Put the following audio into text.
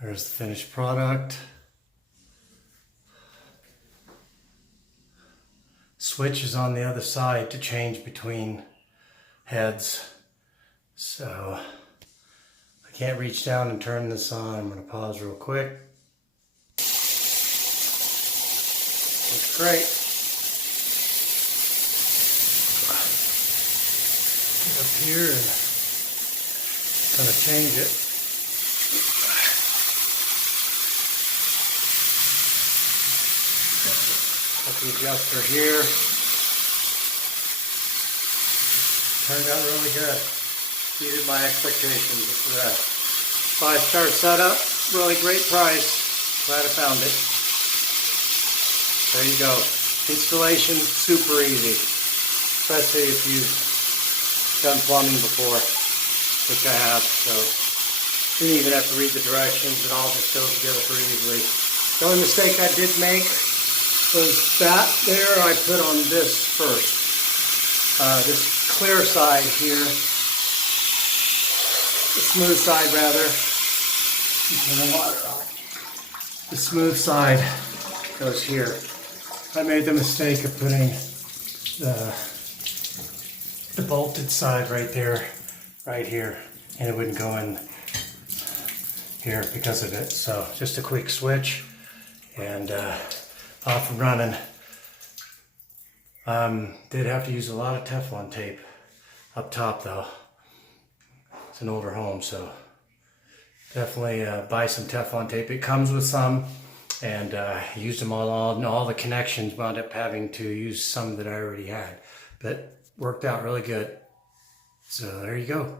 There's the finished product. Switch is on the other side to change between heads. So I can't reach down and turn this on. I'm going to pause real quick. Looks great. Get up here and kind of change it. Put the adjuster here. Turned out really good. Exceeded my expectations. This is a 5-star setup. Really great price. Glad I found it. There you go. Installation, super easy. Especially if you've done plumbing before, which I have. So didn't even have to read the directions. It all just goes together pretty easily. The only mistake I did make was that there I put on this first. This clear side here. The smooth side rather. Turn the water on. The smooth side goes here. I made the mistake of putting the bolted side right there, right here, and it wouldn't go in here because of it. So just a quick switch and off and running. Did have to use a lot of Teflon tape up top though. It's an older home, so definitely buy some Teflon tape. It comes with some, and used them all, and all the connections wound up having to use some that I already had, but worked out really good. So there you go.